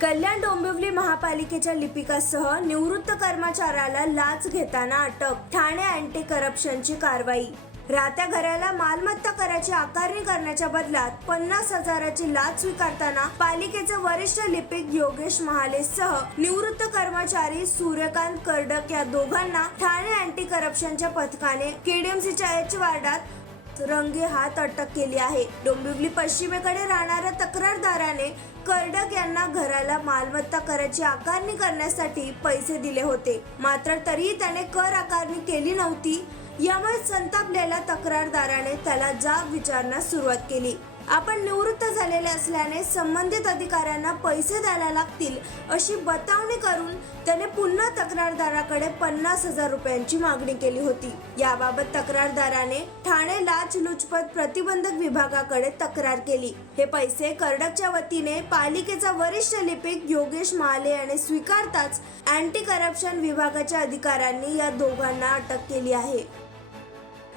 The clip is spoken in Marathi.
कल्याण डोंबिवली महापालिकेच्या लिपिकासह निवृत्त कर्मचाऱ्याला लाच घेताना अटक ठाणे अँटी करप्शनची कारवाई. राहत्या घराला मालमत्ता कराची आकारणी करण्याच्या बदल्यात पन्नास हजाराची लाच स्वीकारताना पालिकेचे वरिष्ठ लिपिक योगेश महालेसह निवृत्त कर्मचारी सूर्यकांत कर्डक या दोघांना ठाणे अँटी करप्शनच्या पथकाने केडीएमसीच्या एच वार्डात रंगे हात अटक केली आहे. डोंबिवली पश्चिमेकडे राहणाऱ्या तक्रारदाराने कर्डक यांना घराला मालमत्ता कराची आकारणी करण्यासाठी पैसे दिले होते. मात्र तरीही त्याने कर आकारणी केली नव्हती. यामुळे संतापलेल्या तक्रारदाराने त्याला जाब विचारण्यास सुरुवात केली. आपण निवृत्त झालेले असल्याने संबंधित अधिकाऱ्यांना पैसे द्यायला लागतील अशी बतावणी करून त्याने पुन्हा तक्रारदाराकडे पन्नास हजार रुपयांची मागणी केली होती. याबाबत तक्रारदाराने ठाणे लाचलुचपत प्रतिबंधक विभागाकडे तक्रार केली. हे पैसे कर्डकच्या वतीने पालिकेचा वरिष्ठ लिपिक योगेश महाले याने स्वीकारताच अँटी करप्शन विभागाच्या अधिकाऱ्यांनी या दोघांना अटक केली आहे.